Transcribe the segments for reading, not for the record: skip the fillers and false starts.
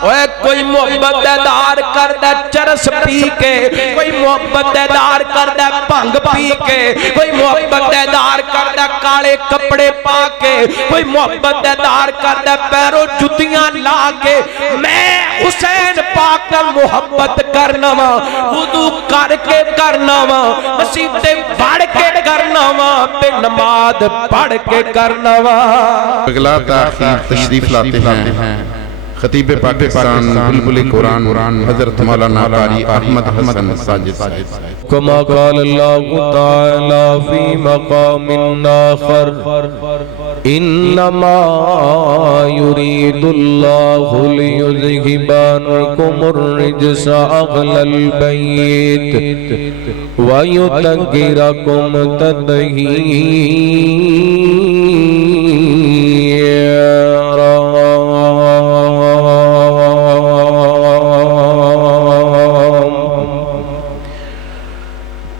کوئی محبت دیدار کردہ چرس پی کے، کوئی محبت دیدار کردہ بھنگ پی کے، کوئی محبت دیدار کردہ کالے کپڑے پا کے، کوئی محبت دیدار کردہ پیروں جتیاں لا کے، میں حسین پاک نال محبت کرنا وا، وضو کر کے کرنا وا، مسیطے پڑھ کے کرنا وا، تے نماز پڑھ کے کرنا وا۔ اگلا تاخیر تشریف لاتے ہیں خطیب پاکستان بلبل قرآن حضرت مولانا قاری احمد حسن ساجد کما قال اللہ تعالی فی مقام آخر انما یرید اللہ لیذہب عنکم الرجس اہل البیت ویطہرکم تطہیرا۔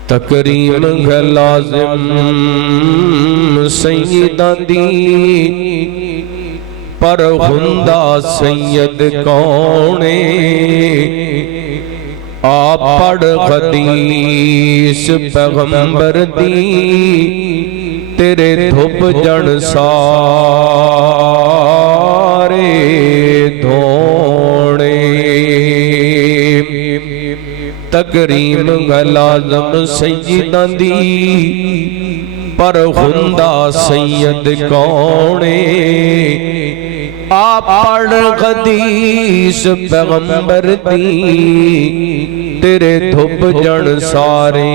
تکریم ہے لازم سیدہ دی، پر ہندہ سید کونے آپ پڑھ حدیث پیغمبر دی، تیرے دھوپ جڑ سارے دھونے۔ تکریم غلازم سیدہ دی، پر ہندہ سید کونے آپ پڑھ حدیث پیغمبر دی، تیرے دھوپ جڑ سارے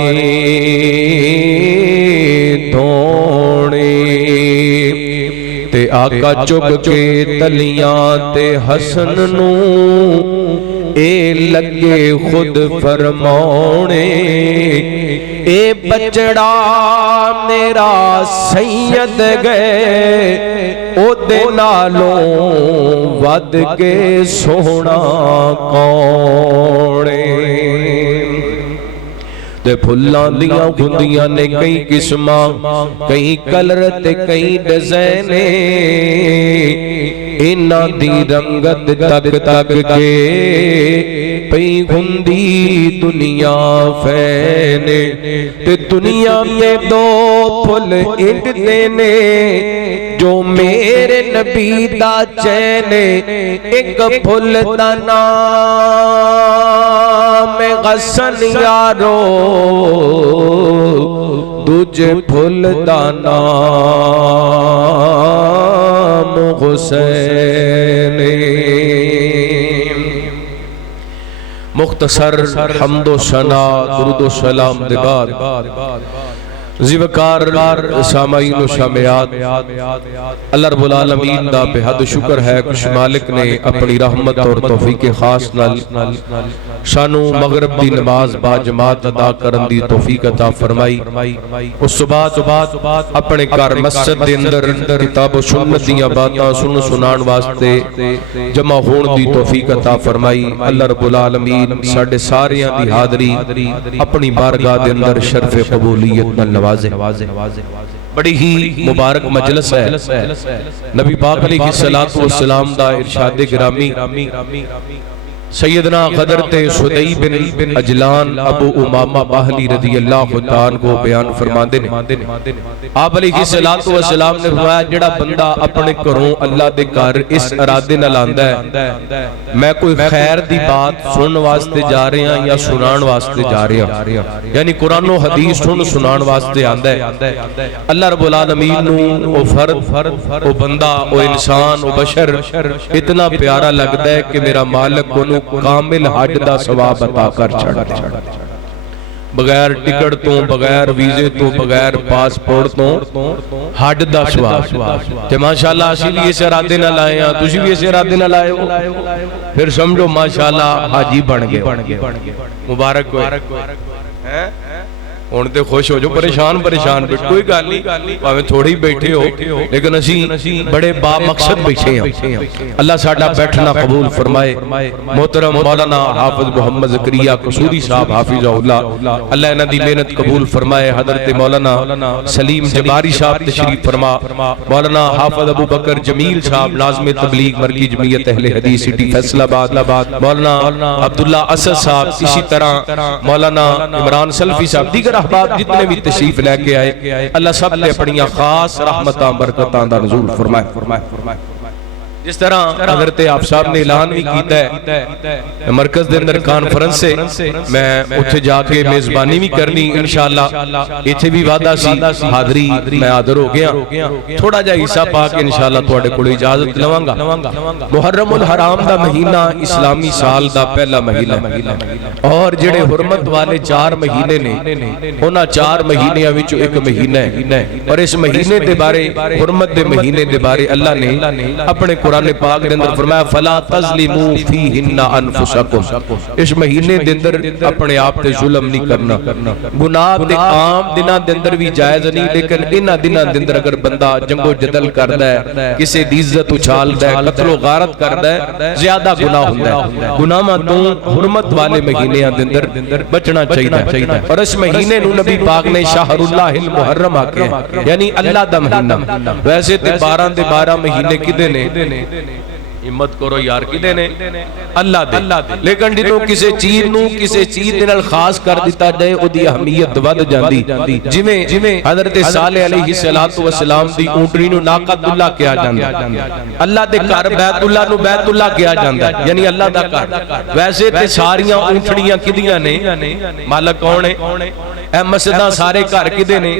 دھونے۔ تے آقا چگ کے تلیاں تے حسن نو اے لگے خود فرمانے، اے بچڑا میرا سید گئے او دے نالوں ود کے سونا کونے۔ تے پھلاں دیاں گھندیاں نے کئی قسماں، کئی کلر تے کئی ڈیزائنے، اینا دی رنگت تک تک کے پئی گھندی دنیا فینے۔ تے دنیا میں دو پھل اٹھتے نے جو میرے نبی دا چینے، ایک پھل دا نام غسن یارو، دوجے پھل دا نام حسین۔ مختصر حمد و ثنا درود و سلام دے بعد زیوکار سامعین و شامعات، اللہ رب العالمین دا بے حد شکر ہے کچھ مالک نے اپنی رحمت اور توفیق خاص نال شانو مغرب دی نماز با جماعت ادا کرن دی توفیق عطا فرمائی۔ اس بعد اپنے گھر مسجد دے اندر کتاب و سنت دیاں باتاں سنان واسطے جمع ہون دی توفیق عطا فرمائی۔ اللہ رب العالمین ساڈے ساریاں دی حاضری اپنی بارگاہ دے اندر شرف قبولیت نال نوازے۔ بڑی ہی مبارک مجلس ہے، نبی پاک علیہ السلام دا ارشاد گرامی سیدنا حضرت سدی بن اجلان ابو امامہ باہلی رضی اللہ عنہ کو بیان فرماندے نے، آپ علیہ السلام نے فرمایا جڑا بندہ اپنے گھروں اللہ دے گھر اس ارادے نال آندا ہے میں کوئی خیر دی بات سنن واسطے جا رہا ہاں یا سنان واسطے جا رہا ہاں، یعنی قرآن و حدیث سنان واسطے آندا ہے، اللہ رب العالمین نو او فرد او بندہ او انسان او بشر اتنا پیارا لگدا ہے کہ میرا مالک انہوں کامل حج دا ثواب عطا کر چھڑا، بغیر ٹکٹ تو، بغیر ویزے تو، بغیر پاسپورٹ تو حج دا ثواب۔ تے ماشاءاللہ اسی بھی اس ارادے نہ لائے ہیں، تسی بھی اس ارادے نہ لائے ہو، پھر سمجھو ماشاءاللہ حاجی بن گئے، مبارک ہوئے۔ ہن تے خوش ہو جو پریشان بیٹھ کوئی گل نہیں پاویں تھوڑے ہی بیٹھے ہو لیکن اسی بڑے با مقصد بیٹھے ہیں اللہ ساڈا بیٹھنا قبول فرمائے محترم مولانا حافظ محمد زکریا قصوری صاحب حافظہ اللہ انہاں دی محنت قبول فرمائے حضرت مولانا سلیم جباری صاحب تشریف فرما مولانا حافظ ابو بکر جمیل صاحب ناظم تبلیغ مرکزی جمعیت اہل حدیث سٹی فیصل آباد مولانا عبداللہ اسد صاحب اسی طرح مولانا عمران سلفی صاحب دیگر احباب جتنے بھی تشریف لے کے آئے اللہ سب نے اپنیاں خاص رحمتاں برکتاں دا نزول فرمائے جس طرح حضرت آپ صاحب نے اعلان بھی کیتا ہے مرکز دے اندر کانفرنس سے میں اتھے جا کے میزبانی بھی کرنی انشاءاللہ ایتھے بھی وعدہ سی حاضری میں حاضر ہو گیا تھوڑا جا حصہ پا کے انشاءاللہ تواڈے کول اجازت لواں گا محرم الحرام دا مہینہ اسلامی سال دا پہلا مہینہ اور جڑے حرمت والے 4 مہینے نے انہاں 4 مہینیاں وچوں ایک مہینہ ہے اور اس مہینے دے بارے حرمت دے مہینے دے بارے اللہ نے اپنے قرآن پاک دے اندر فرمایا فلا تظلموا فیہن انفسکم اس مہینے دے اندر اپنے آپ تے ظلم نہیں کرنا گناہ تے عام دناں دے اندر بھی جائز نہیں لیکن انہاں دناں دے اندر اگر بندہ جنگ و جدل کردا ہے کسی دی عزت اچھالدا ہے قتل و غارت کردا ہے زیادہ گناہ ہوندا ہے گناہاں تو حرمت والے مہینیاں دے اندر بچنا چاہیے اور اس مہینے نو نبی پاک نے شہر اللہ المحرم آکھیا یعنی اللہ دا مہینہ ویسے تے 12 دے 12 مہینے کدے نے ہمت کرو یار کدے نے اللہ دے لیکن جدوں کسی چیز دے نال خاص کر دیتا جائے او دی اہمیت ود جاندی جویں حضرت صالح علیہ السلام دی اونٹنی نو ناقۃ اللہ کہا جاندا اللہ دے گھر بیت اللہ نو بیت اللہ کہا جاندا یعنی اللہ دا گھر ویسے تے ساریاں اونٹنیاں کدیاں نے مالک کون ہے اے مسجداں سارے گھر کدے نے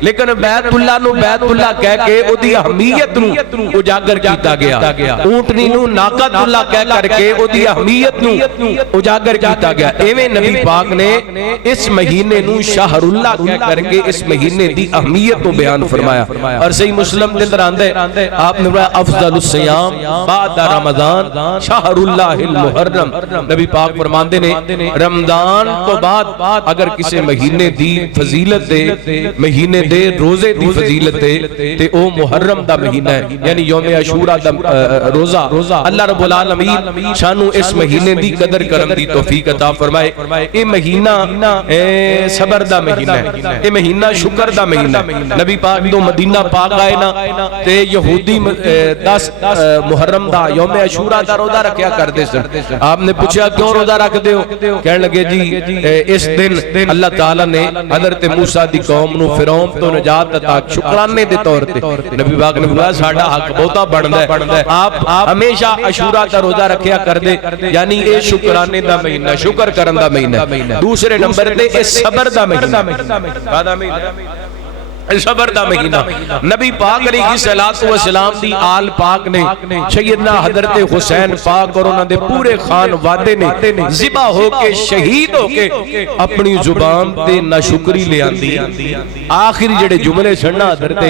لیکن بیت اللہ نو بیت اللہ کہہ کے او دی اہمیت نو اجاگر کیتا گیا اونٹنی نو ناقۃ اللہ کہہ کر کے او دی اہمیت نو اجاگر کیتا گیا ایویں نبی پاک نے اس مہینے نو شہر اللہ کہہ کر کے اس مہینے دی اہمیت کو بیان فرمایا اور صحیح مسلم دے اندر آندا ہے آپ نے فرمایا افضل الصیام بعد رمضان شہر اللہ المحرم نبی پاک فرماندے نے رمضان تو بعد اگر کسی مہینے دی فضیلت دے مہینے دے روزے دی فضیلت دے تے او محرم دا مہینہ ہے یعنی یوم عاشوراء دا روزہ اللہ رب العالمین شانو اس مہینے دی قدر کرم دی توفیق عطا فرمائے اے مہینہ صبر دا مہینہ ہے اے مہینہ شکر دا مہینہ ہے نبی پاک تو مدینہ پاک آئے نا تے یہودی 10 محرم دا یوم عاشوراء دا روزہ رکھیا کرتے سن آپ نے پوچھا کیوں روزہ رکھ دے ہو کہنے لگے جی اس دن اللہ تعالی نے حضرت موسیٰ دی قوم نو فرعون تو نجات عطا شکرانے دے طور تے نبی پاک نے فرمایا ساڈا حق بہتا بندا ہے آپ ہمیشہ عاشوراء دا روزہ رکھیا کر دے یعنی اے شکرانے دا مہینہ شکر کرن دا مہینہ دوسرے نمبر تے اے صبر دا مہینہ صبر دا مہینہ نبی پاک علیہ السلام دی آل پاک نے سیدنا حضرت حسین پاک اور انہوں نے پورے خانوادے نے ذبح ہو کے شہید ہو کے اپنی زبان تے ناشکری لے آندی آخری جڑے جملے سننا حضرت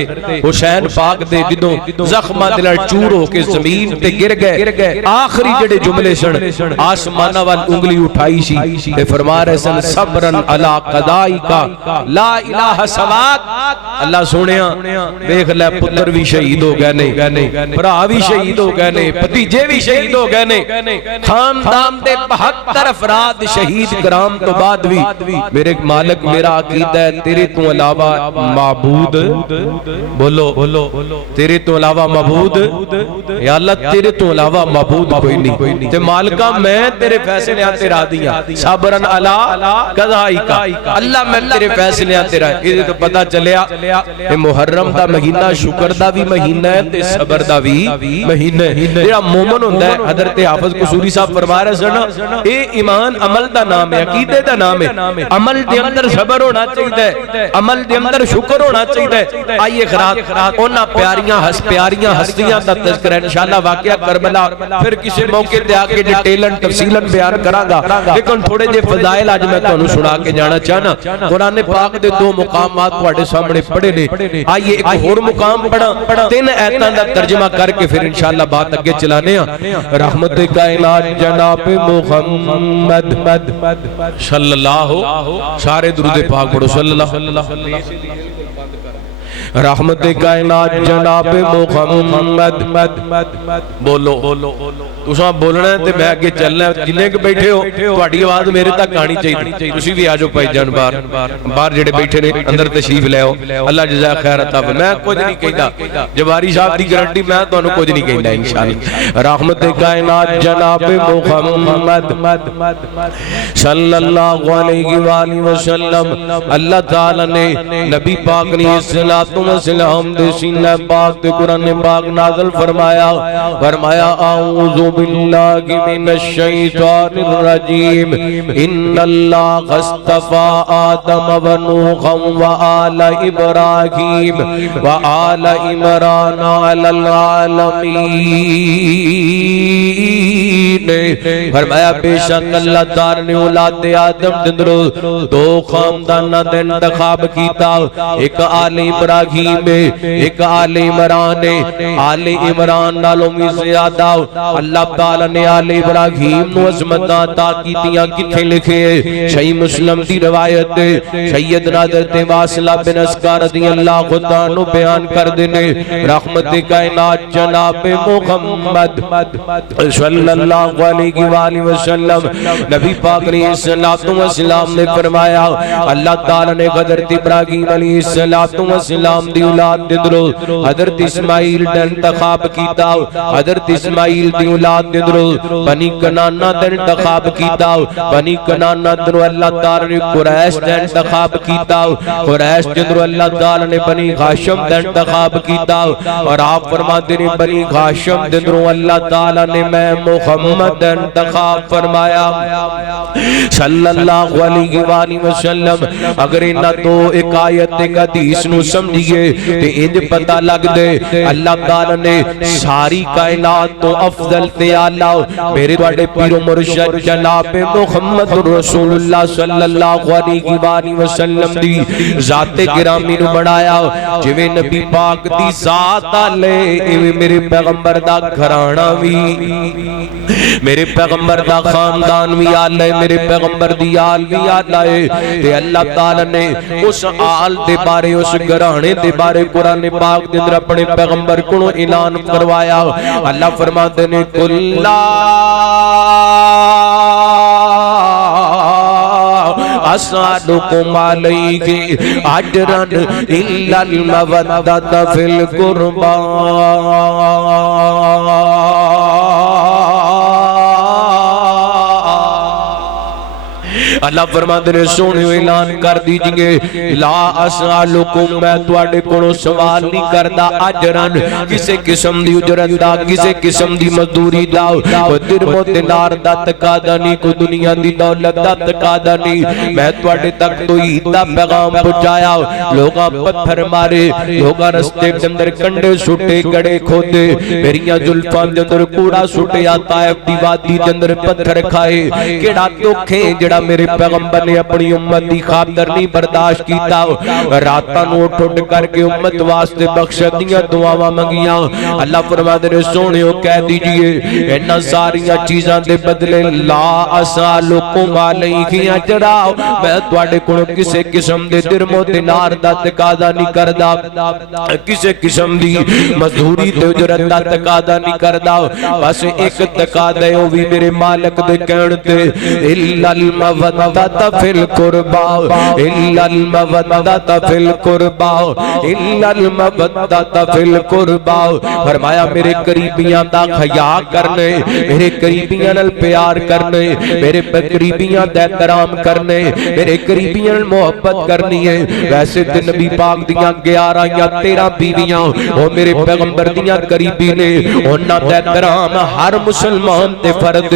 حسین پاک دے جدوں زخمہ دلال چور ہو کے زمین تے گر گئے آخری جڑے جملے سن آسمانہ وال انگلی اٹھائی سی تے فرما رہے سن صبرن علی قضائی کا لا الہ سوات اللہ سونیا دیکھ لے پتر بھی شہید ہو گئے نے بھرا بھی شہید ہو گئے نے بھتیجے بھی شہید ہو گئے نے خاندان دے 72 افراد شہید کرام تو بعد بھی میرے مالک میرا عقیدہ ہے تیرے تو علاوہ معبود بولو تیرے تو علاوہ معبود یا اللہ تیرے تو علاوہ معبود کوئی نہیں تے مالکہ میں تیرے فیصلے آتے را دیا صبرن علی قضائی کا اللہ میں تیرے فیصلے آتے رہا یہ تو پتا چلیا اے محرم دا مہینہ شکر دا بھی مہینہ ہے تے صبر دا بھی مہینہ ہے جڑا مومن ہوندا ہے حضرت حافظ قصوری صاحب فرما رہے سن اے ایمان عمل دا نام ہے عقیدے دا نام ہے عمل دے اندر صبر ہونا چاہیے عمل دے اندر شکر ہونا چاہیے آئیے خرات انہاں پیاریاں ہستیاں دا تذکرہ انشاءاللہ واقعہ کربلا پھر کسی موقع تے آ کے ڈیٹیلن تفصیلاً بیان کراں گا لیکن تھوڑے جے فضائل اج میں تانوں سنا کے جانا چاہنا قرآن پاک دے 2 مقامات تواڈے سامنے پڑھے نے. آئیے ایک اور مقام پڑھا, 3 آیتاں دا ترجمہ کر کے پھر انشاءاللہ بات اگے چلانے ہیں. رحمت کائنات جناب محمد صلی اللہ, سارے درود پاک پڑھو صلی اللہ. رحمت کائنات جناب محمد, بولو تساں بولنا ہے تے میں آگے چلنا ہے. جنہیں کہ بیٹھے ہو تہاڈی آواز میرے تک آنی چاہیے. تسی بھی آ جاؤ بھائی جان باہر جڑے بیٹھے نے اندر تشریف لے آؤ. اللہ جزائے خیر عطا فرمائے. میں کچھ نہیں کہندا, جواری صاحب دی گارنٹی میں تانوں کچھ نہیں کہندا انشاءاللہ. رحمت کائنات جناب محمد صلی اللہ علیہ وآلہ وسلم, اللہ تعالی نے نبی پاک نے الصلوۃ والسلام دے سینہ پاک تے قرآن پاک نازل فرمایا. اعوذ باللہ من الشیطان الرجیم, ان اللہ اصطفى آدم ونوحا وآل ابراہیم وآل عمران علی العالمین. فرمایا بے شک اللہ تعالی نے اولاد آدم دندرو 2 خاندانہ دا انتخاب کیتا, ایک آل ابراہیم ایک آل عمران. آل عمران نالوں میں زیادہ اللہ تعالی نے آل ابراہیم نو عظمتاں عطا کیتیاں. کتھے لکھے صحیح مسلم دی روایت سیدنا حضرت واصلہ بن اسقر رضی اللہ عنہ بیان کر دینے. رحمت کائنات جناب محمد صلی اللہ علیہ وآلہ وسلم نبی پاک علیہ السلام نے فرمایا اللہ تعالی نے حضرت ابراہیم علیہ السلام دی اولاد دندرو حضرت اسماعیل دا انتخاب کیتا. حضرت اسماعیل دی اولاد دندرو بنی کنانہ دا انتخاب کیتا. بنی کنانہ دندرو اللہ تعالی نے قریش دا انتخاب کیتا. قریش دندرو اللہ تعالی نے بنی ہاشم دا انتخاب کیتا. اور آپ فرماتے ہیں بنی ہاشم دندرو اللہ تعالی نے میں محمد دا انتخاب فرمایا صلی اللہ علیہ وآلہ وسلم. اگر انہاں تو ایک آیت ایک حدیث نو سمجھئے تے انج پتہ لگ دے اللہ تعالی نے ساری کائنات تو افضل تے اعلی میرے تواڈے پیر و مرشد جناب محمد رسول اللہ صلی اللہ علیہ وآلہ وسلم دی ذات گرامی نو بڑھایا. جویں نبی پاک دی ذات آلے ایویں میرے پیغمبر دا گھرانہ وی, میرے پیغمبر دا خاندان وی آلے, میرے پیغمبر دی آل وی آلے. تے اللہ تعالی نے اس آل دے بارے اس گھرانے دے بارے قرآن پاک دے اندر اپنے پیغمبر کو اعلان کروایا. اللہ فرماتے نے کلا اسالکم علیہ اجرا الا المودۃ فی القربى. اللہ فرماتے نے سونے اعلان کر دیجئے لا اسالکم, میں تواڈے کولوں سوال نہیں کردا اجرن کسے قسم دی اجرت دا, کسے قسم دی مزدوری دا, کوئی درہم و دینار دا تقاضا نہیں, کوئی دنیا دی دولت دا تقاضا نہیں. میں تواڈے تک توحید دا پیغام پہنچایا. لوگاں پتھر مارے, لوگاں رستے دے اندر کنڈے سٹے گڑے کھودے, میریاں زلفاں دے اندر کوڑا سٹیا, طائف دی وادی دے اندر پتھر کھائے. کیڑا دکھ ہے جڑا میرے پیغمبر نے اپنی امت دی خاطر نہیں برداشت کیتا. راتاں نو اٹھ اٹھ کر کے امت واسطے بخشش دیاں دعاواں منگیاں. اللہ فرماتے نے سونےو کہہ دیجئے انہاں ساریاں چیزاں دے بدلے لا اسالکم علیہ اجرا, میں تواڈے کولوں کسے قسم دے درہم و دینار دا تقاضا نہیں کردا, کسے قسم دی مزدوری تے اجرت دا تقاضا نہیں کردا. بس ایک تقاضا ہے, او وی میرے مالک دے کہن تے الا المودۃ فی القربى, الا المودۃ فی القربى, الا المودۃ فی القربى. فرمایا میرے قریبیاں دا حیا کرنے, میرے قریبیاں نال پیار کرنے, میرے قریبیاں دا احترام کرنے, میرے قریبیاں نال محبت کرنی ہے. ویسے تے نبی پاک دیاں 11 یا 13 بیویاں او میرے پیغمبر دیاں قریبی نے, انہاں دا احترام ہر مسلمان تے فرض.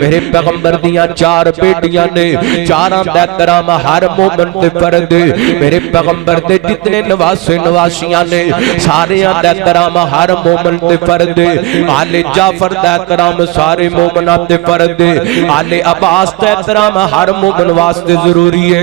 میرے پیغمبر دیاں 4 بیٹیاں نے, चारां दा एहतराम हर मोमिन ते फर्ज है। मेरे पैगंबर दे जितने नवासे नवासियां ने सारियां दा एहतराम हर मोमिन ते फर्ज है। आले जाफर दा एहतराम सारे मोमिनां ते फर्ज है। आले अब्बास दा एहतराम हर मोमिन वास्ते जरूरी है।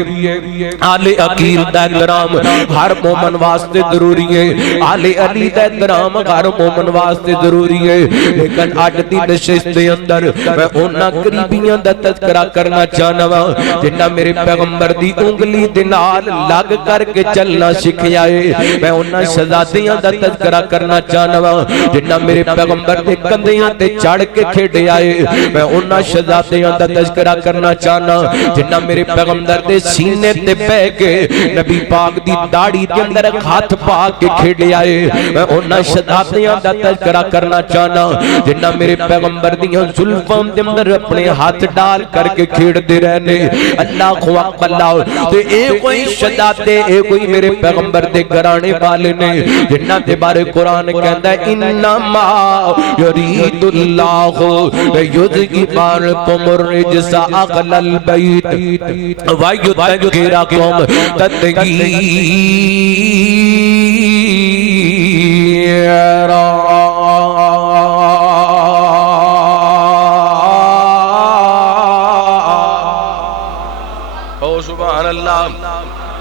आले अकील दा एहतराम हर मोमिन वास्ते जरूरी है। आले अली दा एहतराम हर मोमिन वास्ते जरूरी है। लेकिन अज दी नशिस्त दे अंदर मैं उन्हां करीबियां दा तज़किरा करना चाहना वा जिन्ना मेरे पैगंबर दी उंगली दे नाल लग करके चलना सिखया है। मैं उन्हां शहजादियां दा तज़किरा करना चाहना वा जिन्ना मेरे पैगंबर दे कंधियां ते चढ़ के खेडिया है। मैं उन्हां शहजादियां दा तज़किरा करना चाहना जिन्ना मेरे पैगंबर दे सीने ते बैठ के नबी पाक दी दाढ़ी के अंदर हाथ पा के खेडिया है। मैं उन्हां शहजादियां दा तज़किरा करना चाहना जिन्ना मेरे पैगंबर दियां जुल्फां दे अंदर अपने हाथ डाल करके खेड़दे रहने। अल्लाहु अकबर। ते ए कोई शहजादे ए कोई मेरे पैगंबर दे घराने वाले ने जिन्ना दे बारे कुरान कहंदा है इन्नमा युरीदुल्लाहु युज़हिबकुम रिजसा अहलल बैत व युतहिरकुम तत्हीरा। सुभान अल्लाह।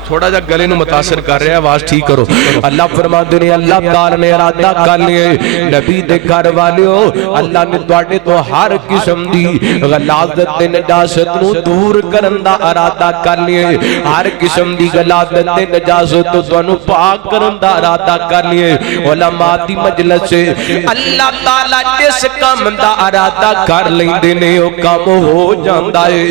थोड़ा जा गले नु मुतासर कर रहा है, आवाज ठीक करो। अल्लाह फरमाते ने अल्लाह ताला ने इरादा कर लिया नबी दे घर वालियो अल्लाह ने तुहाडे तो हर किस्म दी गलाजत ते नजासत नु दूर करन दा इरादा कर लिया। हर किस्म दी गलाजत ते नजासत तो तुहानू पाक करन दा इरादा कर लिया। उलमा दी मजलिस से अल्लाह ताला जिस काम दा इरादा कर लेंदे ने ओ काम हो जांदा है।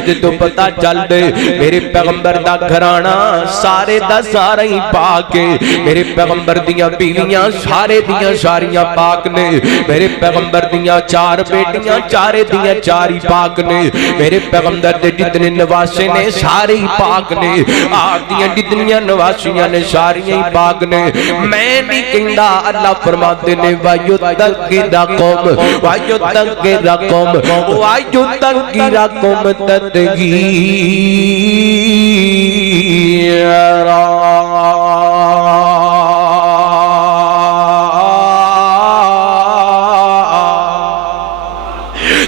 इह तो पता चल दे मेरे पैगंबर दा घराना सारे दा सारा ही पाक है। मेरे पैगंबर दियां बीवियां सारे दियां सारियां पाक ने। मेरे पैगंबर दियां चार बेटियां चारे दियां चार ही पाक ने। मेरे पैगंबर दे जितने नवासे ने सारे ही पाक ने। आप दियां जितनियां नवासियां ने सारियां ही पाक ने। मैं नहीं कहंदा अल्लाह फरमाते ने वायुतकिरकुम वायुतकिरकुम वायुतकिरकुम तत्हीरा।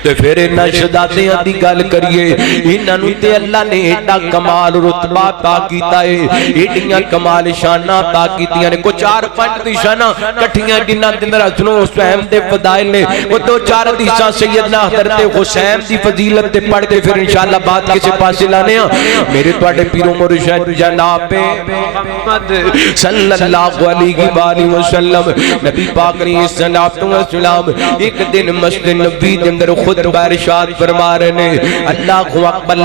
ते फिर इन्हां शहजादियां दी गल करिए इन्हां नूं ते अल्लाह ने एडा कमाल रुतबा अता कीता है, एडियां कमाल शानां अता कीतियां ने। कोई 4-5 दी शानां इकट्ठियां जिन्हां दे अंदर हसन हुसैन दे फदाइल ने। वो 2-4 हदीसां सैयदना हज़रत हुसैन दी फजीलत ते पढ़ के फिर इंशाअल्लाह बात किसी पासे लाने आ। मेरे तुहाडे पीरो मुर्शिद जनाब मुहम्मद सल्लल्लाहु अलैहि वसल्लम नबी पाक ने सल्लल्लाहु अलैहि वसल्लम एक दिन मस्जिद नबी दे अंदर खुतबा इरशाद फरमा रहे ने। अल्लाहु अकबर।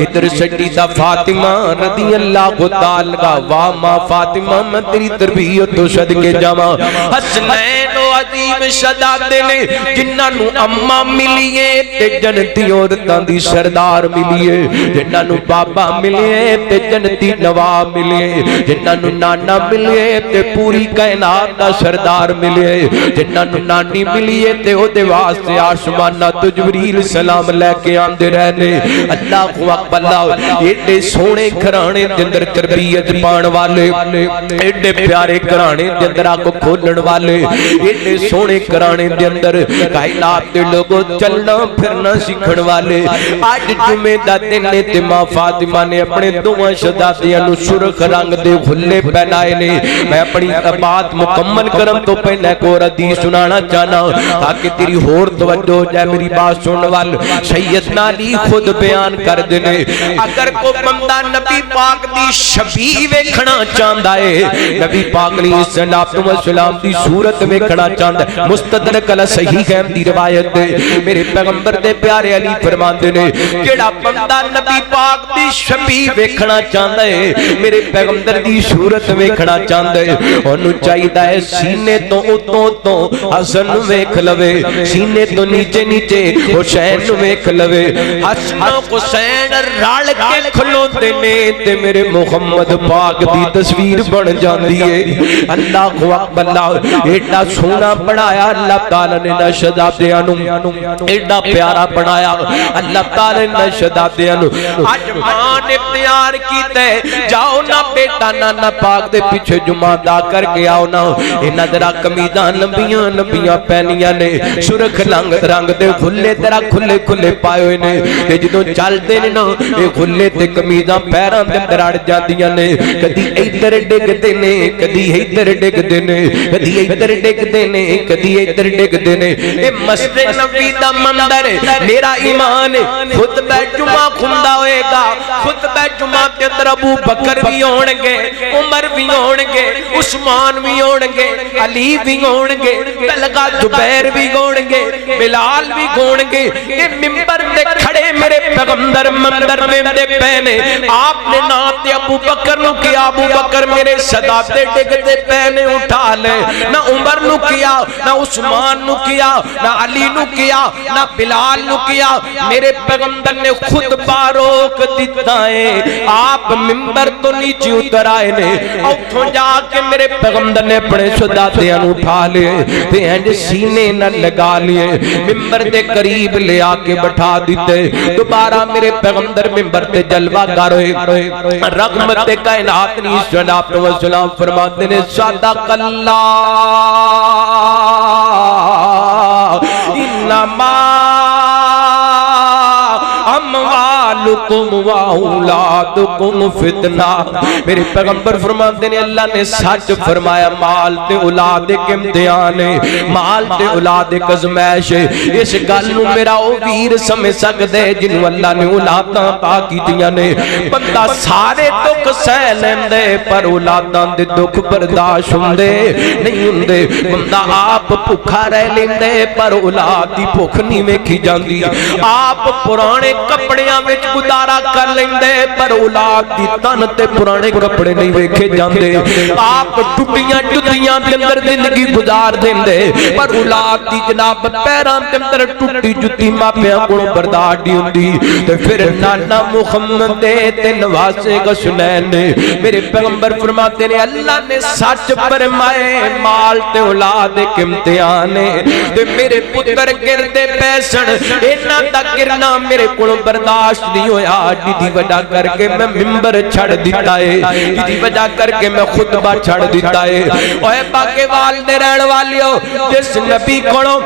इधर सईदा फातिमा रज़ी अल्लाहु तआला वाह मां फातिमा मैं तेरी तरबियत तो सदके जावां। हसनैन अजीम शहजादे ने जिन्हां नूं अम्मा मिली है ते जन्नती औरतां दी सरदार मिली है। जिन्हां नूं बाबा मिले ते जन्नती नवाब मिले। जिन्हां नूं नाना मिले ते पूरी कायनात दा सरदार मिले। जिन्हां नूं नानी मिली है ते ओदे वास्ते आसमाना तो जिबरील सलाम लेके आंदे रहने। अल्लाहु अकबर। एडे सोहने घराने दे अंदर तरबियत पाण वाले, एडे प्यारे घराने दे अंदर आग खोलण वाले, एडे सोहने घराने दे अंदर कायनात दे लोगों चलना फिरना सीखण वाले। अज जुमे दा दिन ने ते मां फातिमा ने अपने दोवां शहजादियां नूं सुरख रंग दे हुल्ले पहनाए ने। मैं अपनी बात मुकम्मल करन तो पहले एक और हदीस सुनाना चाहना ताकि तेरी होर तवज्जो हो जाए। मेरी बात सुन वाल सैयदना अली खुद बयान कर देने अगर को बंदा नबी पाक दी शबी वेखना चाहता है, नबी पाक सल्लल्लाहु अलैहि वसल्लम दी सूरत वेखना चाहता है, मुस्तदरक अल सहीह है दी रिवायत है। मेरे पैगंबर दे प्यारे अली फरमाते ने जेड़ा बंदा नबी पाक दी शबी वेखना चाहता है, मेरे पैगंबर दी सूरत वेखना चाहता है, ओनू चाहिदा है सीने तो उतों तो हसन वेख लवे, सीने तो नीचे नीचे वो حسین نو ویکھ لوے حسن و حسین رل کے کھلوندے نے تے میرے محمد پاک دی تصویر بن جاندی ہے اللہ اکبر ایڈا سونا بنایا اللہ تعالی نے نشہزادیاں نو ایڈا پیارا بنایا اللہ تعالی نے نشہزادیاں نو اج ماں نے پیار کیتا ہے جاؤ نا بیٹا نانا پاک دے پیچھے جمعہ ادا کر کے آؤ نا انہاں ذرا قمیضاں لمبیاں لمبیاں پہنیاں نے سرخ رنگ دے کھلے تیرا کھلے کھلے پائے ہوئے نے تے جدوں چلدے نے نا اے کھلے تے قمیضاں پیراں دے اندر اڑ جاندیاں نے کدی ادھر ڈگدے نے کدی ادھر ڈگدے نے کدی ادھر ڈگدے نے کدی ادھر ڈگدے نے اے مسجد نبوی دا منظر میرا ایمان خطبہ جمعہ کھندا ہوئے گا خطبہ جمعہ تے اندر ابو بکر بھی ہون گے عمر بھی ہون گے عثمان بھی ہون گے علی بھی ہون گے طلحہ زبیر بھی ہون گے بلال بھی ہون گے اے منبر تے کھڑے میرے پیغمبر منبر میں دے پہنے آپ نے نام تے ابو بکر نو کیا ابو بکر میرے صداتے ڈگتے پہنے اٹھا لے نہ عمر نو کیا نہ عثمان نو کیا نہ علی نو کیا نہ بلال نو کیا میرے پیغمبر نے خطبہ روک دیتا ہے آپ منبر تو نیچے اتر آئے نے اوتھوں جا کے میرے پیغمبر نے اپنے صداتیاں نو اٹھا لے تے انج سینے نہ لگا لیے منبر دے قریب لے آ کے بٹھا دیتے دوبارہ میرے پیغمبر منبر تے جلوہ گر ہوئے رحمت کائنات نے صلوات و سلام فرماتے نے صدق اللہ انما اموالکم و اولادکم فتنہ میرے پیغمبر فرماتے ہیں اللہ نے سچ فرمایا مال تے اولاد ایک امتحان ہے مال تے اولاد ایک آزمائش ہے اس گل نو میرا او ویر سمجھ سکدے جنوں اللہ نے اولاداں عطا کیتیاں نے بندہ سارے دکھ سہ لیندے پر اولاداں دے دکھ برداشت ہوندے نہیں ہوندے بندہ آپ بھوکا رہ لیندے پر اولاد دی بھوک نہیں ویکھی جاندی آپ پرانے کپڑیاں وچ گزارا کر لیندے پر اولاد دی تن تے پرانے کپڑے نہیں ویکھے جاندے آپ ٹوٹیاں جُتیاں دے اندر زندگی گزار دیندے پر اولاد دی جناب پیراں دے اندر ٹوٹی جُتی ماپیاں کولوں برداشت نہیں ہوندی تے پھر نانا محمد دے تے نواسے حسنین نے میرے پیغمبر فرماتے نے اللہ نے سچ فرمائے مال تے اولاد ایک امتحان ہے تے میرے پتر گردے پیسن انہاں دا گرنا میرے کولوں برداشت نہیں ہویا جدی وجہ کر کے میں منبر چھڑ دیتا ہے جدی وجہ کر کے میں خطبہ چھڑ دیتا ہے اوے باقی والدے رہن والیو جس نبی کولوں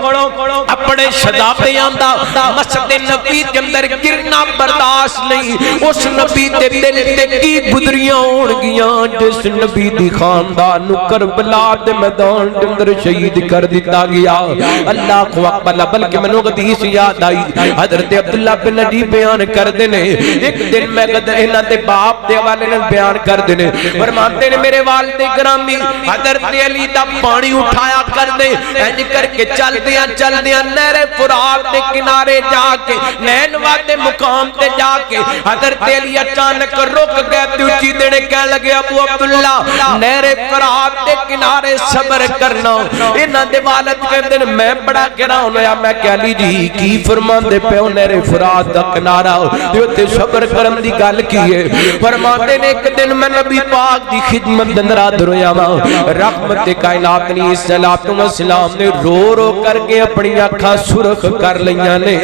اپنے شہزادیاں دا مسجد نبی دے اندر گرنا برداشت نہیں اس نبی دے دل تے کی گزریاں ہون گیاں جس نبی دی خاندان نو کربلا دے میدان دے اندر شہید کر دیتا گیا اللہ کو اکبر بلکہ منو حدیث یاد آئی حضرت عبداللہ بن نجیب بیان کر دینے ایک دن میں قدر انہاں دے باپ دے والے نے بیان کر دینے فرماتے نے میرے والد گرامی حضرت علی دا پانی اٹھایا کر دے اینج کر کے چل دیاں نہر فرات دے کنارے جا کے نینوا دے مقام تے جا کے حضرت علی اچانک رک گئے تے اچھی دینے کہنے لگے ابو عبداللہ نہر فرات دے کنارے صبر کرنا انہاں دے والد کہندے نے میں بڑا گراں ہویا میں کہہ لی جی کی فرمان دے پیو نہر فرات دا کنارہ جو تے صبر کرن دی گل کی ہے فرماتے نے ایک دن میں نبی پاک دی خدمت دندر آدھر ہویا ماں رحمت کائنات نے صلوات و سلام نے رو رو کر کے اپنی آنکھاں سرخ کر لیاں نے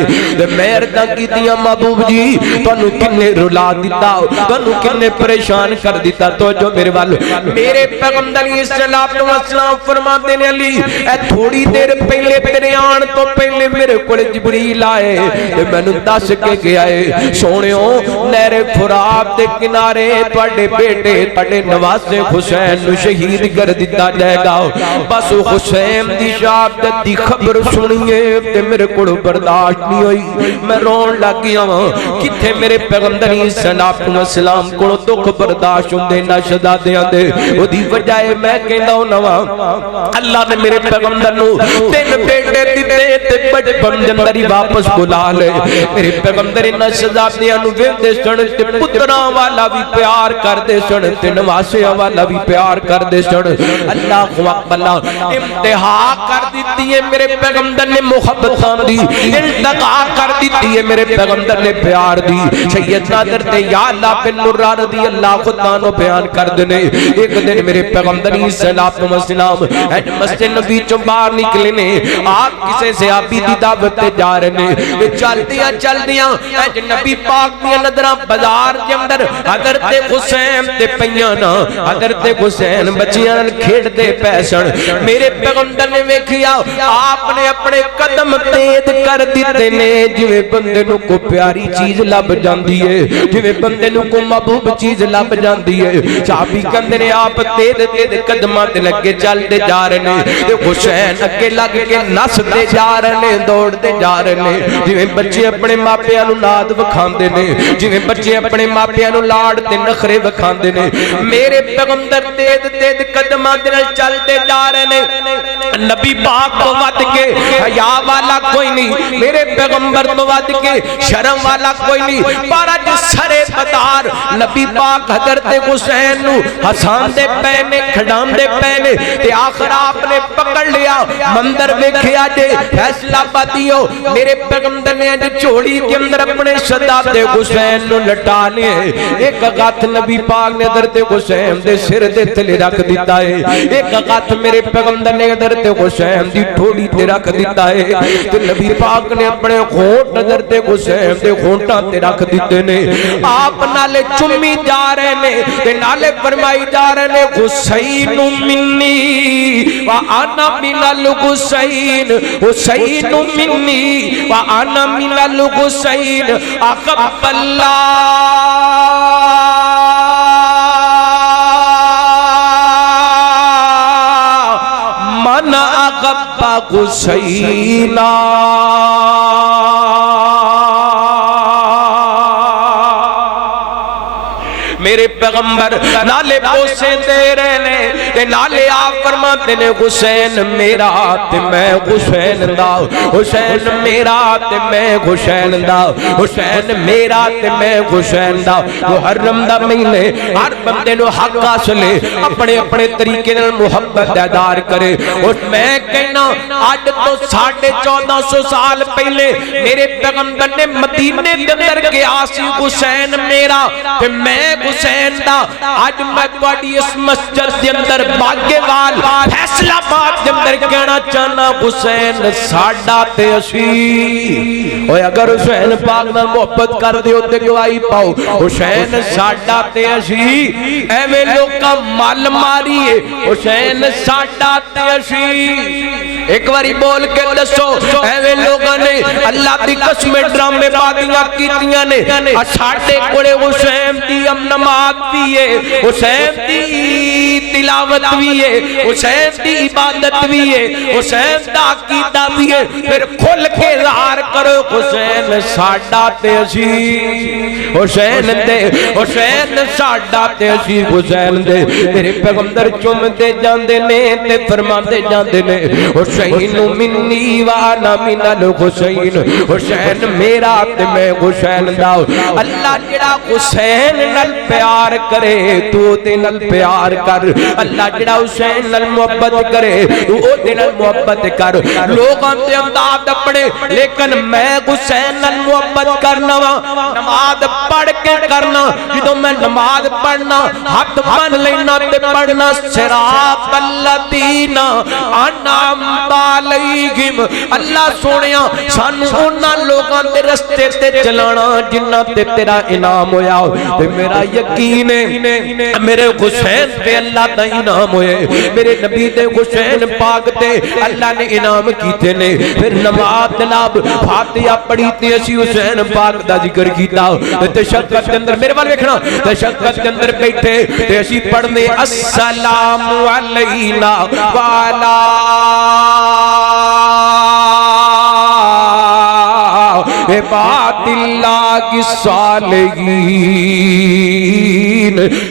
میں عرضاں کی دیا محبوب جی تانوں کنے رلا دیتا تانوں کنے پریشان کر دیتا تو جو میرے والو میرے پیغمبر علیہ السلام فرماتے نے علی اے تھوڑی دیر پہلے تیرے آن تو پہلے میرے کول جبریل آئے میں نے دس کے گیا ہے سونےوں نہر فرات دے کنارے تواڈے بیٹے تواڈے نواسے حسین نو شہید کر دتا جائے گا بس حسین دی شہادت دی خبر سنیے تے میرے کول برداشت نہیں ہوئی میں رون لگ گیا ہاں کتھے میرے پیغمبر علیہ السلام کولوں دکھ برداشت ہوندے نہ شہزادیاں دے اودی وجہ میں کہندا ہوں اللہ نے میرے پیغمبر نو تین بیٹے دتے تے بچپن دے اندر ہی واپس بلا لے میرے پیغمبر انہاں شہزادیاں نو ویندے سن تے پتراں والا بھی پیار کردے سن تے نواسیاں والا بھی پیار کردے سن اللہ اکبر انتہا کر دیتی ہے میرے پیغمبر نے محبتاں دی انتہا کر دیتی ہے میرے پیغمبر نے پیار دی سیدنا حضرت یعلا بن مرہ رضی اللہ عنہ بیان کر دینے ایک دن میرے پیغمبر علیہ السلام مسجد نبی چوں باہر نکلے نے آپ کسے صحابی دی دعوت تے جا رہے نے چل دیاں نبی پاک دی نظراں بازار دے اندر حضرت حسین تے پیاں نا حضرت حسین بچیاں نال کھیڈدے پے سن میرے پیغمبر نے ویکھیا آپ نے اپنے قدم تیز کر دتے نے جویں بندے نوں کو پیاری چیز لب جاندی ہے جویں بندے نوں کو محبوب چیز لب جاندی ہے صحابی کہندے نے آپ تیز قدماں تے لگے چلدے جا رہے نے تے حسین اگے لگ کے نسدے جا رہے نے دوڑدے جا رہے نے جویں بچے اپنے ماپیاں نوں ناد وکھاندے نے جویں بچے اپنے ماپیاں نوں لاڑ تے نخرے وکھاندے نے میرے پیغمبر تیز قدماں دے نال چلدے جا رہے نے نبی پاک تو ود کے حیا والا کوئی نہیں میرے پیغمبر تو ود کے شرم والا کوئی نہیں پر اج سرے بدار نبی پاک حضرت حسین نو ہساندے پے نے کھڈاندے پے نے تے آخر آپ نے پکڑ لیا مندر ویکھیا جے فیصلہ پاتیو میرے پیغمبر نے اج چوڑی کے اندر اپنے شہزادے حسین نو لٹا لے ایک ہاتھ نبی پاک نے حضرت حسین دے سر دے تلے رکھ دیتا ہے ایک ہاتھ میرے پیغمبر نے حضرت حسین دی ٹھوڑی تے رکھ دیتا ہے تے نبی پاک نے اپنے ہونٹ حضرت حسین دے ہونٹاں تے رکھ دیتے نے آپ نالے چمی جا رہے نے تے نالے فرمائی جا رہے نے حسین منی وانا من الحسین حسین منی وانا من الحسین احب اللہ من احب حسینا میرے پیغمبر نالے بوسے دے رہے نے تے نالے آپ فرماتے نے حسین میرا تے میں حسین دا حسین میرا تے میں حسین دا حسین میرا تے میں حسین دا محرم دا مہینے ہر بندے نو حق حاصل ہے اپنے اپنے طریقے نال محبت ادار کرے اور میں کہنا آج تو 1450 سال پہلے میرے پیغمبر نے مدینے دے اندر گیا سی حسین میرا تے میں حسین دا آج میں تواڈی اس مسجد دے اندر باغے وال فیصلہ باد دے اندر کہنا چاہنا حسین ساڈا تے اسی اوے اگر حسین پاک نال محبت کر دیو تے گواہی پاؤ حسین ساڈا تے اسی ایویں لوکاں مل ماری ہے حسین ساڈا تے اسی ایک باری بول کے دسو ایویں لوگاں نے اللہ دی قسم ڈرامے بادیاں کیتیاں نے ساڈے کولے حسین دی نماز بھی ہے حسین دی تلاوت بھی ہے حسین دی عبادت بھی ہے حسین دا عقیدہ بھی ہے پھر کھل کے اظہار کرو حسین ساڈا تے اسی حسین دے حسین ساڈا تے اسی حسین دے میرے پیغمبر چومتے جاندے نے تے فرماندے جاندے نے حسین منی وانا من الحسین حسین میرا تے میں حسین دا اللہ جڑا حسین نال پیار کرے تو دے نال پیار کر اللہ جڑا حسین نال محبت کرے تو دے نال محبت کر لوگاں تے انداز اپنے لیکن میں حسین نال محبت کرنا وا نماز پڑھ کے کرنا جدوں میں نماز پڑھنا ہاتھ بن لینا تے پڑھنا صراط الذین انعمت علیہم اللہ سونیا سانو انہاں لوگاں دے رستے تے چلانا جنہاں تے تیرا انعام ہویا تے میرا یقین ہے میرے حسین پہ اللہ دا انعام ہوئے میرے نبی دے حسین پاک تے اللہ نے انعام کیتے نے پھر نماز جناب فاتحہ پڑھی تے اسی حسین پاک دا ذکر کیتا تشہد کے اندر میرے وال دیکھنا تشہد کے اندر بیٹھے تے اسی پڑھنے السلام علینا وعلا عباد اللہ کی صالحین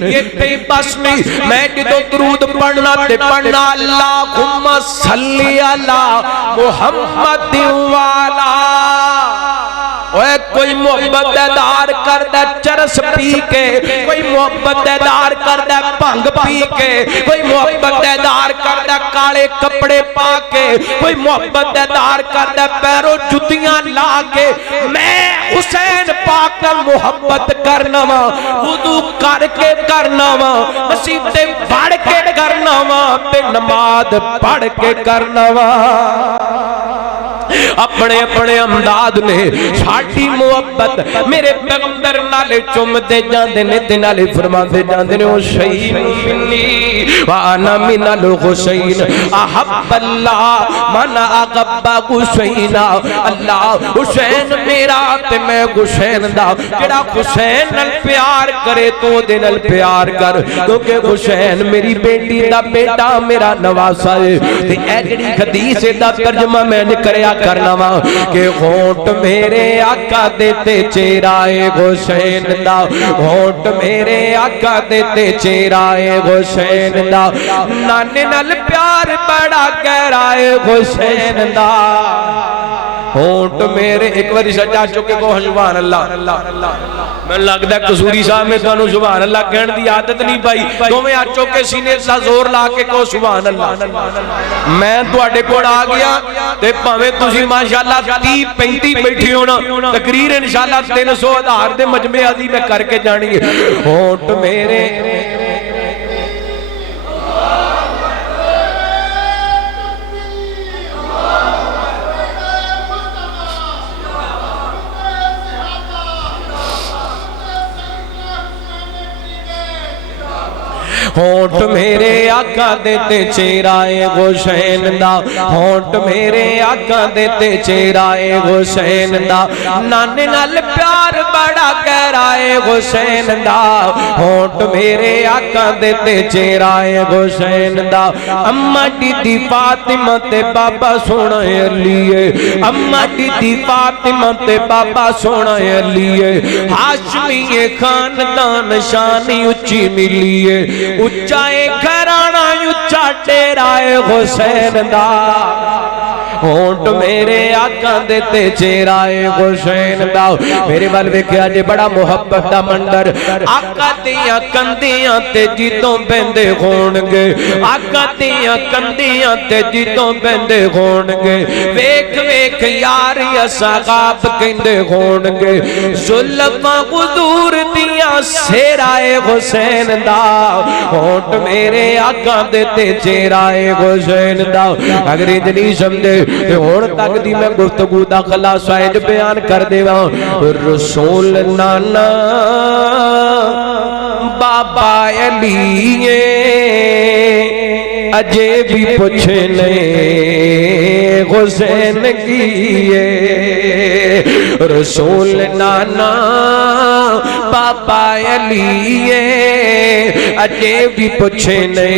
یہ تے بس نہیں میں جدو درود پڑھنا تے پڑھنا اللہم صلی علی محمد والا اوے کوئی محبت دیدار کردہ چرس پی کے، کوئی محبت دیدار کردہ بھنگ پی کے، کوئی محبت دیدار کردہ کالے کپڑے پا کے، کوئی محبت دیدار کردہ پیروں جتیاں لا کے، میں حسین پاک کا محبت کرنا وا، وضو کر کے کرنا وا، مسیطے پڑھ کے کرنا وا، تے نماز پڑھ کے کرنا وا۔ اپنے اپنے امداد نے ساڈی محبت میرے پیغمبر نالے چومدے جاندے نے تے نالے فرماندے جاندے نے حسین منی وانا من الحسین احب اللہ من اغب حسین، اللہ حسین میرا تے میں حسین دا، جڑا حسین نال پیار کرے تو دے نال پیار کر، کیونکہ حسین میری بیٹی دا بیٹا میرا نواسا ہے۔ تے اے جڑی حدیث دا ترجمہ میں نے کریا کرنا وا کہ ہونٹ میرے آقا دیتے چہرائے حسین دا، ہونٹ میرے آقا دیتے چہرائے حسین دا، نانے نال پیار بڑا گہرائے حسین دا، ہونٹ میرے ایک بار سجا چکے کو سبحان اللہ۔ میں لگتا ہے قصوری صاحب میں تانوں سبحان اللہ کہن دی عادت نہیں پائی، تو میں آ چکے سینے سے زور لا کے کو سبحان اللہ۔ میں تواڈے کول آ گیا تے بھاویں تسی ماشاءاللہ 30 35 بیٹھے ہونا، تقریر انشاءاللہ 300 ہزار دے مجمع دی میں کر کے جانی ہے۔ ہونٹ میرے ہونٹ میرے آقا دیتے چہرائے حسین دا، ہونٹ میرے آقا دیتے چہرائے حسین دا، نانے نال پیار بڑا گہرائے حسین دا، ہونٹ میرے آقا دیتے چہرائے حسین دا، اماں دی فاطمہ تے بابا سونا علیے، اماں دی فاطمہ تے بابا سونا علیے، ہاشمی خاندان شانی اچھی ملیے، اچھائے گھرانا اچھا ڈیرائے حسین دا، ہونٹ میرے آقا دیتے چہرائے حسین دا۔ میرے وال ویکھیا جے بڑا محبت دا منظر، آقا دیاں کندیاں تے جیتوں بندے ہون گے، آقا دیاں کندیاں تے جیتوں بندے ہون گے، ویکھ ویکھ یاری اصحاب کہندے ہون گے، زلفاں حضور دیاں سیرائے حسین دا، ہونٹ میرے آقا دیتے چہرائے حسین دا۔ اگر اتنی سمجھے ہون تک دی میں گفتگو دا خلاصہ بیان کر دے گا۔ رسول نانا بابا علی اجے بھی پوچھنے حسین کیے، رسول نانا بابا علی اجے بھی پوچھنے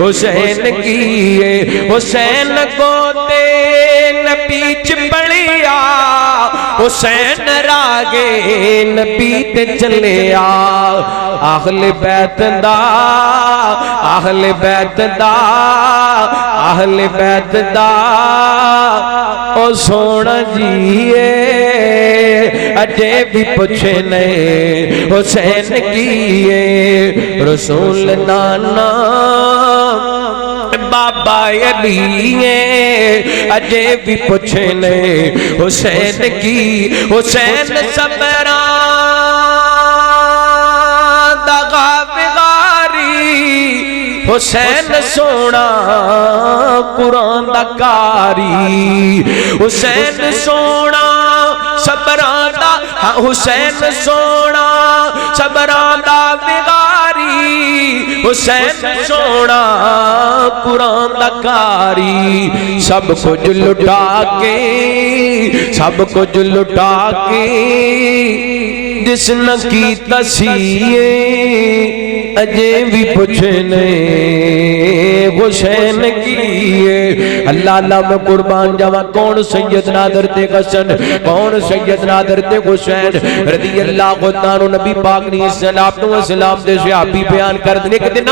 حسین کیے، حسین کو پیچ پڑیا حسین راگے نبی تے چلیا، اہل بیت دا اہل بیت دا اہل بیت دا او سونا جیے اجے بھی پوچھنے حسین کیے، رسول نانا بابا علی اجے بھی پوچھنے حسین کی، حسین صبران دا غافغاری، حسین سونا قرآن دا کاری، حسین سونا صبران دا، حسین سونا صبران دا بغاری، حسین سونا قرآن دا کاری، سب کچھ لٹا کے سب کچھ لٹا کے جس نے کی تسیے اجے بھی پوچھنے حسین کیے اللہ اللہ میں قربان جاواں کون سیدنا حضرت حسن کون سیدنا حضرت حسین رضی اللہ عنہ نبی پاک نے صلوات و سلام دے صحابی بیان کر دنے کہ دن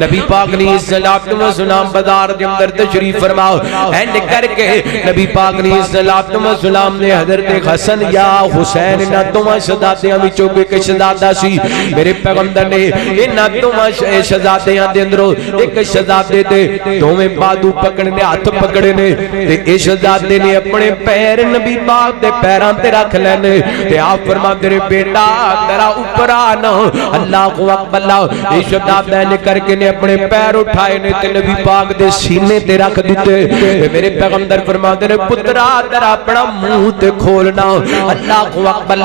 نبی پاک نے صلوات و سلام بازار دے اندر تشریف فرماؤ اینڈ کر کے نبی پاک نے صلوات و سلام نے حضرت حسن یا حسین نہ دوواں شہزادیاں وچوں ایک شہزادہ سی میرے پیغمبر نے انہاں دوواں شہزادیاں دے اندروں ایک شہزادے تے دوویں بازو پکڑنے ہاتھ پکڑنے تے اس شہزادے نے اپنے پیر نبی پاک دے پیراں تے رکھ لینے تے آپ فرماندے نے بیٹا تیرا اوپر آنا اللہ اکبر اس شہزادے نے کر کے نے اپنے پیر اٹھائے نے تے نبی پاک دے سینے تے رکھ دیتے تے میرے پیغمبر فرماندے نے پترا تیرا اپنا منہ تے کھولنا اللہ اکبر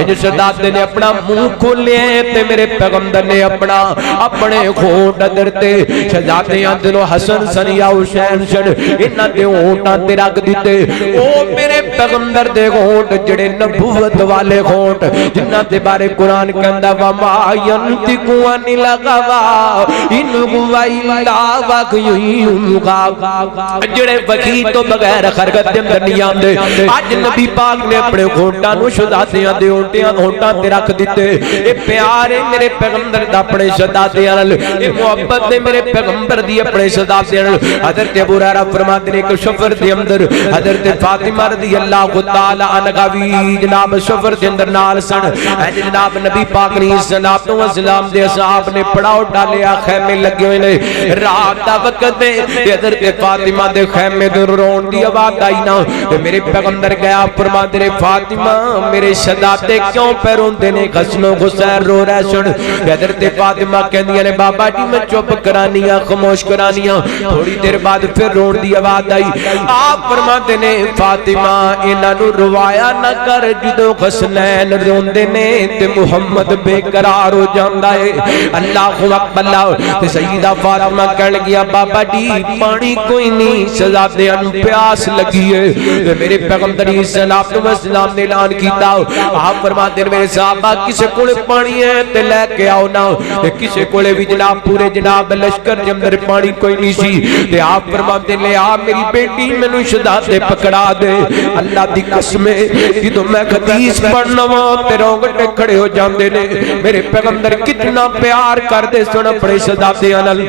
اس شہزادے نے اپنا منہ کھولے تے میرے پیغمبر نے اپنے ہونٹ ادرتے شہزادیاں دنوں حسن سن یا حسین سن انہاں دے ہونٹاں تے رکھ دیتے او میرے پیغمبر دے ہونٹ جڑے نبوت والے ہونٹ جنہاں دے بارے قرآن کہندا وما ينطق عن الهوى ان هو الا وحی یوحی جڑے وحی تو بغیر حرکت دے اندر نہیں آندے اج نبی پاک نے اپنے ہونٹاں نو شہزادیاں دے ہونٹاں تے رکھ دیتے اے پیار ہے میرے پیغمبر دا اپنے شہزادیاں نال اے محبت ہے میرے پیغمبر دی اپنے شہزادیاں نال حضرت ابو ہریرہ فرماتے ہیں کہ سفر دے اندر حضرت فاطمہ رضی اللہ تعالی عنہا بھی جناب سفر دے اندر نال سن اے جناب نبی پاک نے صلوات و سلام دے اصحاب نے پڑاؤ ڈالیا خیمے لگے ہوئے نے رات دا وقت ہے حضرت فاطمہ دے خیمے دے رون دی آواز آئی نا تے میرے پیغمبر گیا فرماتے ہیں فاطمہ میرے شہزادے کیوں پہ روندے نے حسن و حسین رو رہے سن حضرت فاطمہ کہندیاں نے بابا جی میں چپ کرانیاں خاموش کرانیاں تھوڑی دیر بعد پھر رون دی آواز آئی آپ فرماتے نے فاطمہ انہاں نو روایا نہ کر جدوں حسنین روندے نے تے محمد بے قرار ہو جاندا ہے اللہ اکبر تے سیدہ فاطمہ کہن گیا بابا جی پانی کوئی نہیں شہزادیاں نو پیاس لگی ہے تے میرے پیغمبر صلوات و سلام نے اعلان کیتا آپ فرماتے ہیں میرے صحابہ کسے کول پانی ہے تے لے کے آؤ نا کسے کولے بھی جناب پورے جناب لشکر دے اندر پانی کوئی نہیں سی تے آپ فرماتے لے آ میری بیٹی مینوں شہزادے پکڑا دے اللہ دی قسم جدوں میں حدیث پڑھنا وا تے رونگٹے کھڑے ہو جاندے نے میرے پیغمبر کتنا پیار کردے سن اپنے شہزادیاں نال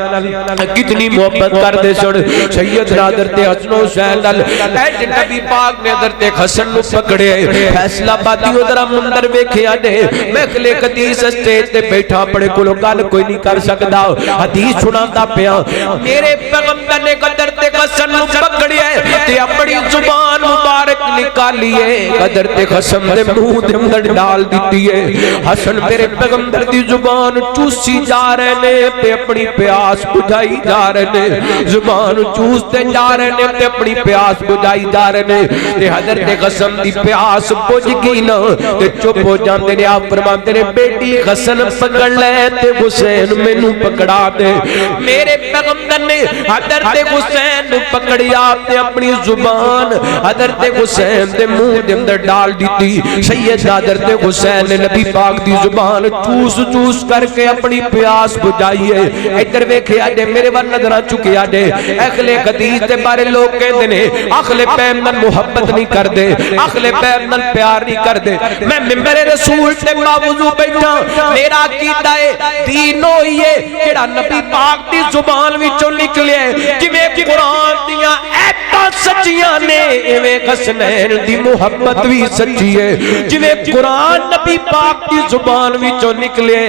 کتنی محبت کردے سن سیدنا حضرت حسن و حسین نال اے نبی پاک نے حضرت حسن نو پکڑے فیصلہ بادی ذرا مندر ویکھیا دے میں کلے حدیث اسٹیج تے بیٹھا پڑے کولو گل کوئی نہیں کر سکدا حدیث سناتا پیا میرے پیغمبر نے حضرت حسن نو پکڑیا تے اپنی زبان مبارک نکالی ہے حضرت حسن دے منہ دے اندر ڈال دتی ہے حسن میرے پیغمبر دی زبان چوسی جا رہے نے تے اپنی پیاس بجھائی جا رہے نے زبان چوستے جا رہے نے تے اپنی پیاس بجھائی جا رہے نے تے حضرت حسن دی پیاس بجھ گئی نا تے چپ ہو جاندے نے آپ فرماتے نے بیٹی حسن پکڑ لے تے حسین مینوں پکڑا دے میرے پیغمبر نے حضرت حسین نو پکڑیا تے اپنی زبان حضرت حسین دے منہ دے اندر ڈال دیتی سید حضرت حسین نے نبی پاک دی زبان چوس چوس کر کے اپنی پیاس بجھائی ہے ادھر ویکھیا جے میرے ور نظراں چکیا جے اہل حدیث دے بارے لوگ کہندے نے اہل بیت نال محبت نہیں کردے اہل بیت نال پیار نہیں کردے میں منبر رسول تے باوضو بیٹھا میرا عقیدہ ہے دین ہوئی ہے جڑا نبی پاک دی زبان وچوں نکلے جویں قرآن دیاں ایتاں سچیاں نے ایویں حسنین دی محبت بھی سچی ہے جویں قرآن نبی پاک دی زبان وچوں نکلے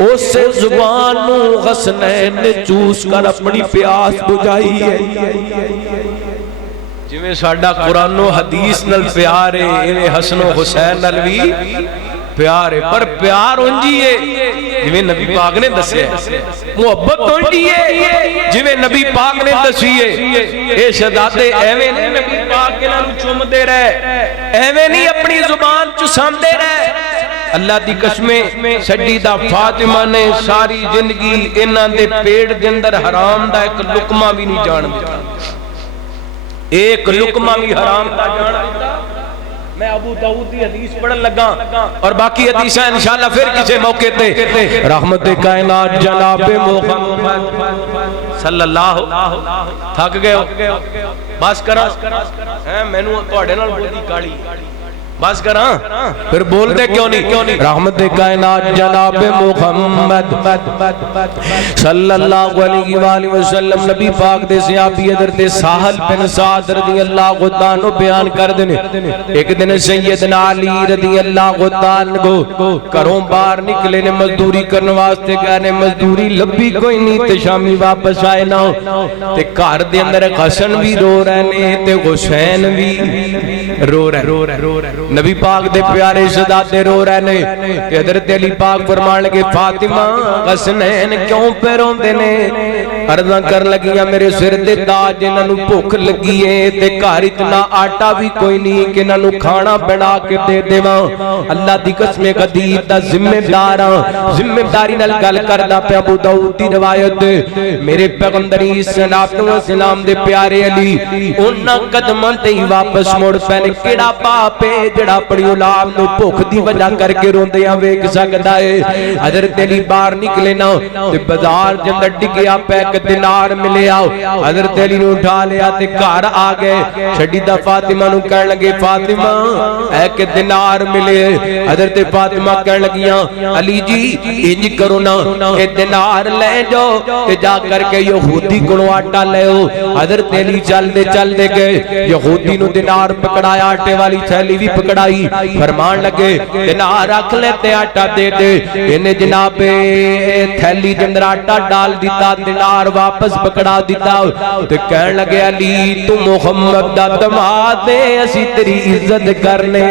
اس زبان نو حسنین نے چوس کر اپنی پیاس بجھائی ہے جویں ساڈا قرآن و حدیث نال پیار ہے ایویں حسن و حسین نال بھی پیار ہے پر پیار انجی ہے جویں نبی پاک نے دسیا محبت انجی ہے جویں نبی پاک نے دسی ہے اے شہزادے ایویں نہیں نبی پاک کے نال چومدے رہے ایویں نہیں اپنی زبان چساندے رہے اللہ دی قسمیں سیدہ فاطمہ نے ساری زندگی انہاں دے پیٹ دے اندر حرام دا ایک لقمہ بھی نہیں جان دتا ایک لقمہ بھی حرام دا جان دتا میں ابو داؤد کی حدیث پڑھن لگا اور باقی حدیثیں انشاءاللہ پھر کسی موقع تے رحمت کائنات جناب محمد صلی اللہ تھک گئے ہو بس کرا مینوں تواڈے نال بولی کالی بس کراں پھر بول دے کیوں نہیں رحمت کائنات جناب محمد صلی اللہ علیہ وآلہ وسلم نبی پاک دے صحابی حضرت سہل بن سعد رضی اللہ عنہ عنہ بیان کر دینے ایک دن سیدنا علی رضی اللہ عنہ کو گھروں باہر نکلے نے مزدوری کرنے واسطے گئے نے مزدوری لبی کوئی نہیں تے شامی واپس آئے نہ تے گھر دے اندر حسن بھی رو رہے نے تے حسین بھی رو رہے نبی پاک دے پیارے شہزادے رو رہے نے کہ حضرت علی پاک فرمان لگے فاطمہ حسنین کیوں پہ روندے نے عرضاں کر لگیاں میرے سر دے تاج انہاں نوں بھوک لگی ہے تے گھر اتنا آٹا بھی کوئی نہیں کہ انہاں نوں کھانا بنا کے دے دیواں اللہ دی قسم غدیر دا ذمہ داری نال گل کردا پیا ابو داؤد دی روایت میرے پیغمبر اسلام دے پیارے علی انہاں قدماں تے ہی واپس مڑ پے نے کیڑا باپ ہے جڑا اپنی اولاد نو بھوک دی وجہ کر کے روندیاں ویکھ سکدا ہے حضرت علی باہر نکلے نا تے بازار دے اندر ڈگیا پے ایک دینار ملیا حضرت علی نو اٹھا لیا تے گھر آ گئے چھڈی دا فاطمہ نو کہن لگے فاطمہ اے کہ دینار ملے حضرت فاطمہ کہن لگیاں علی جی انج کرو نا اے دینار لے جاؤ تے جا کر کے یہودی کولوں آٹا لےو حضرت علی چل دے گئے یہودی نو دینار پکڑایا آٹے والی تھیلی بھی پکڑائی فرمان لگے دینار رکھ لیتے آٹا دے دے انہیں جناب تھیلی جندر آٹا ڈال دیتا دینار واپس پکڑا دیتا تو کہنے لگے علی تو محمد دا دماد دے اسی تیری عزت کرنے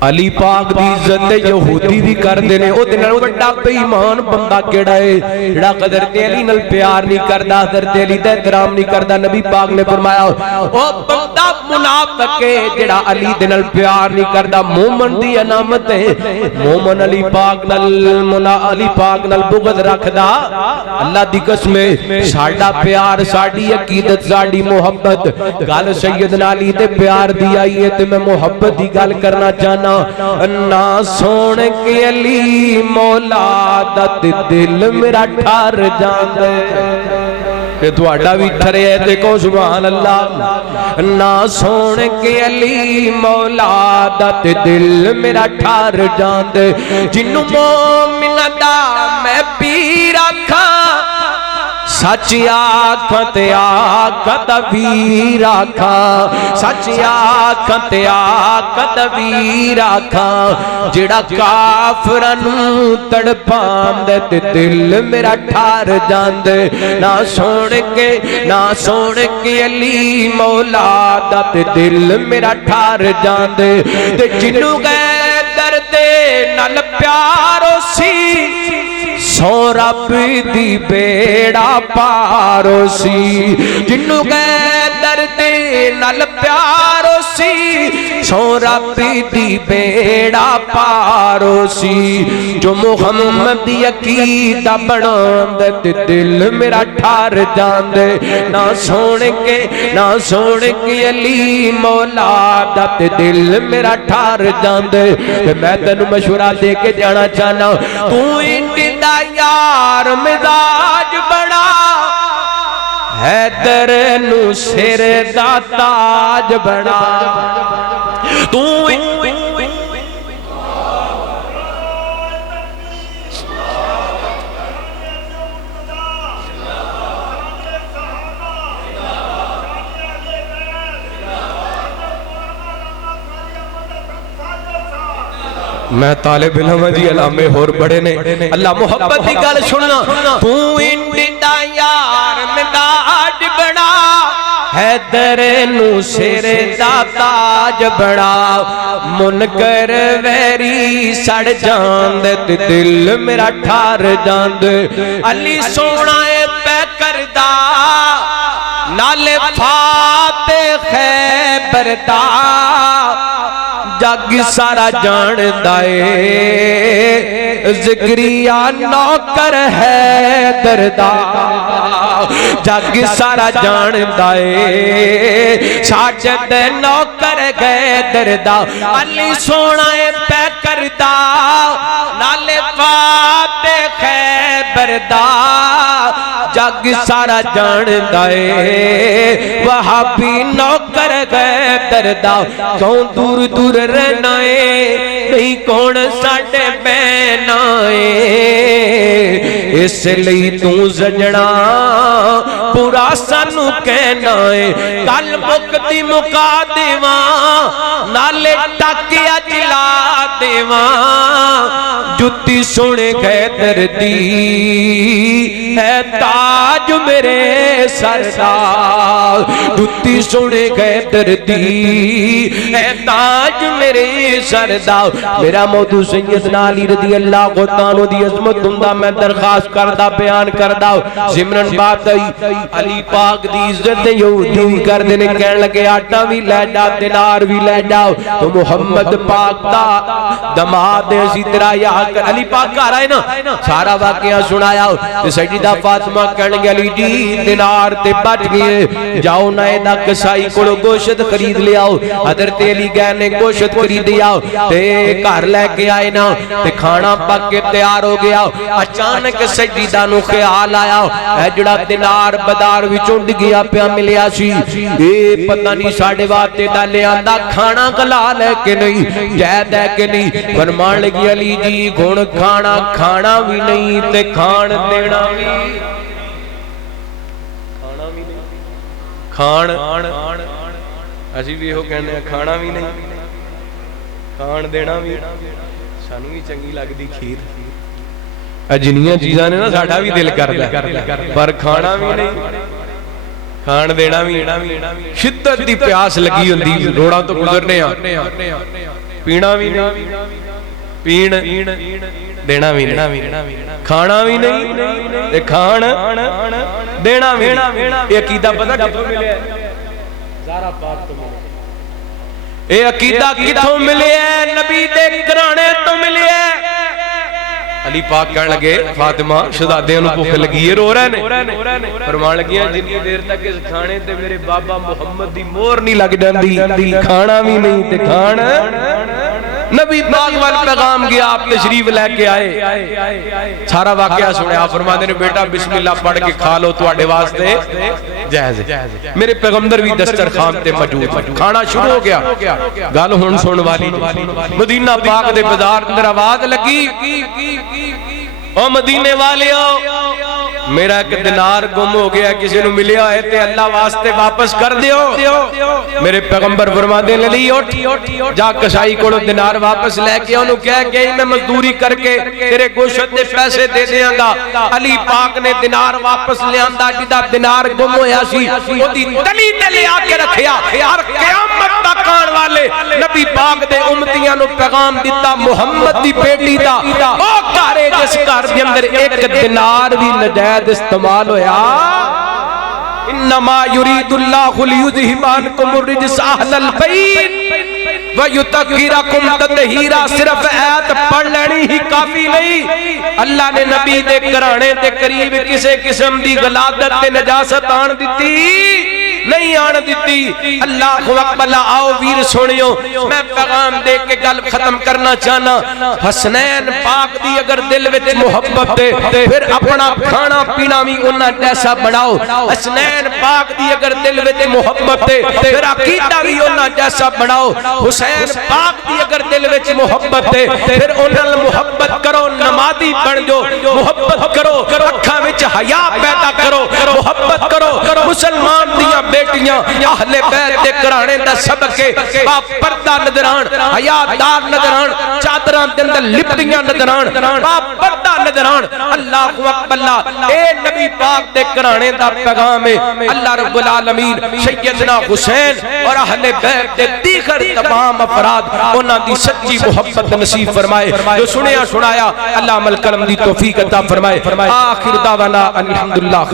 علی پاک دی عزت یہودی بھی کر دینے او دن وڈا بے ایمان بندہ کیڑا ہے جڑا حضرت علی نال پیار نہیں کردا حضرت علی دا احترام نہیں کردا نبی پاک نے فرمایا او بندہ منافق ہے جڑا علی دے نال پیار نہیں کردا مومن دی علامت ہے مومن علی پاک نال بغض رکھدا اللہ دی قسم ساڈا پیار ساڈی عقیدت ساڈی محبت گل سیدنا علی تے پیار دی آئی ہے تے میں محبت دی گل کرنا چاہنا نا سون کے علی مولا دا دل میرا ٹھار جاندے کہ تو آڈا بھی ٹھرے ہے دیکھو سبحان اللہ نا سون کے علی مولا دا دل میرا ٹھار جاندے جنو مومن دا میں پی رکھا سچ آکھاں تے آکھاں دا ویر آکھاں سچ آکھاں تے آکھاں دا ویر آکھاں جڑا کافراں نوں تڑپاندے تے دل میرا ٹھار جاندے نا سون کے علی مولا دا تے دل میرا ٹھار جاندے تے جنوں گئے دردے نال پیارو سی سو رب دی بیڑا پارو سی جنوں گئے درد نال پیارو سی سو رب دی بیڑا پارو سی جو محمد عقیدہ بناندے تے دل میرا ٹھار جاندے نا سون کے علی مولا دا تے دل میرا ٹھار جاندے تے میں تینوں مشورہ دے کے جانا چاہنا تو انڈی دا یار مزاج بڑا حیدر نو سر دا تاج بڑا تو میں طالب علم جی علامے اور بڑے نے اللہ محبت دی گل سننا تو انڈی دا یار مزاج بڑا حیدر نو سر دا تاج بڑا منکر ویری سڑ جاندے تے دل میرا ٹھار جاندے علی سونا اے پہ کردا نال فاتح خیبر دا جگ سارا جاندا اے ذکریا نوکر ہے دردا جگ سارا جاندا اے ساجد نوکر گئے دردا علی سونا پہ کردا نالے فاتح خیبر دا جگ سارا جاندا اے وہابی نوکر گئے دردا کیوں دور دور رہنا اے نہیں کون ساڈے بہنا اے اس لئی تو سجنا پورا سانو کہنا اے کل مکتی مکا دیواں نالے ٹاکیا جلا دیواں جتی سونے گئے دردی ہے تاج میرے سردار جتی سونے گئے دردی ہے تاج میرے سردار میرا موضوع سیدنا علی رضی اللہ عنہ دی عظمت ہوندا میں درخواست کردا بیان کردا سمرن بات علی پاک دی عزت یہودی کر دینے کہن لگے آٹا بھی لے جا دینار بھی لے جاؤ تو محمد پاک دا دماد اسی طرح یہاں کر علی پاک کا رہا ہے نا سارا واقعہ سنایا تو سیدہ فاطمہ کہنے گے علی جی دینار تے بچ گئے جاؤ نائے دا کسائی کڑو گوشت خرید لے آؤ حضرت علی گئے نے گوشت خرید لے آؤ تے گھر لے کے آئے نا تے کھانا پک کے تیار ہو گیا اچانک سیدہ نو خیال آیا اے جڑا دینار بدار وچوں ڈگیا پیا ملیا سی اے پتہ نہیں ساڑھے واتے دا لے آندہ کھانا کلا لے کے نہیں جہد ہے کہ نہیں فرمان لگی علی جی گھن کھانا بھی نہیں تے کھان دینا بھی کھان اسی بھی ہو کہنے ہیں کھانا بھی نہیں کھان دینا بھی سانو بھی چنگی لگ دی کھیر جنیاں چیزاں نے نا ساڑھا بھی دل کر لیا پر کھانا بھی نہیں کھان دینا بھی شدت دی پیاس لگی ہوندی روڑا تو گزرنے پینا بھی نہیں پین دینا بھی نہیں کھانا بھی نہیں تے کھان دینا بھی یہ عقیدہ پتہ کتوں ملے ہے زارا پاک تو ملے یہ عقیدہ کتوں ملے ہے نبی دے گھرانے تو ملے ہے علی پاک کہنے لگے فاطمہ شہزادے انہوں بھوک لگی ہے رو رہے نے فرمان لگی ہیں جنی دیر تک اس کھانے تے میرے بابا محمد دی مور نہیں لگ جاندی کھانا بھی نہیں تے کھان نبی پاک والا پیغام گیا آپ تشریف لے کے آئے سارا واقعہ سنے آپ فرما دے بیٹا بسم اللہ پڑھ کے کھا لو تو آڑے واسطے جائز ہے میرے پیغمبر بھی دسترخوان تے موجود کھانا شروع ہو گیا گل ہن سن والی مدینہ پاک دے بازار اندر آواز لگی او مدینے والیو میرا ایک دینار گم ہو گیا کسی نے ملیا ہے تے اللہ واسطے واپس کر دیو میرے پیغمبر فرما دے للی اٹھ جا کسائی کوڑو دینار واپس لے کے انہوں کہہ گئی میں مزدوری کر کے تیرے گوشت دے پیسے دے دیاں گا علی پاک نے دینار واپس لے آندہ جدہ دینار گم ہویا سی وہ دی تلی تلی آکے رکھیا ہر قیامت تک آن والے نبی پاک دے امتیاں نو پیغام دیتا محمد دی بیٹی دا او کارے جس کار دی اندر ایک دینار بھی نجائز استعمال ہویا انما یرید اللہ لیذہب عنکم الرجس اہل البیت وَيُتَقِّرَكُمْ تَطْہِیرًا صرف آیت پڑھ لینی ہی کافی نہیں اللہ نے نبی دے گھرانے دے قریب کسے قسم دی غلادت تے نجاست آن دیتی نہیں آن دیتی اللہ اکبر آؤ ویر سنیو میں پیغام دے کے گل ختم کرنا چاہنا حسنین پاک دی اگر دل وچ محبت دے پھر اپنا کھانا پینا بھی انہاں جیسا بڑھاؤ حسنین پاک دی اگر دل وچ محبت دے پھر عقیدہ بھی انہاں جیسا بڑھاؤ حسین پاک دی اگر دل وچ محبت دے پھر انہاں محبت کرو نمازی بن جو محبت کرو اکھاں وچ حیا پیدا کرو محبت کرو مسلمان دیاں بیٹیاں اہل بیت دے گھرانے دا سبق کے با پردہ نظران حیا دار نظران چادراں دے اندر لپٹیاں نظران با پردہ نظران اللہ اکبر اے نبی پاک دے گھرانے دا پیغام ہے اللہ رب العالمین سیدنا حسین اور اہل بیت دے دیگر تمام افراد انہاں دی سچی محبت نصیب فرمائے جو سنیا سنایا اللہ عمل کرم دی توفیق عطا فرمائے آخر دعوانا الحمدللہ